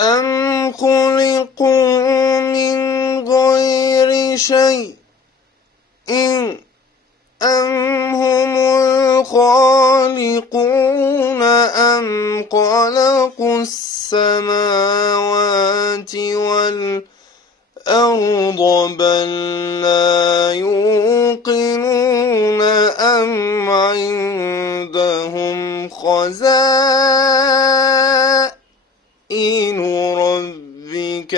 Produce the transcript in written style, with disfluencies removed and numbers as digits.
أم خلقوا من غير شيء أم هم الخالقون أم خلقوا السماوات والأرض بل لا يوقنون أم عندهم خزائن ربك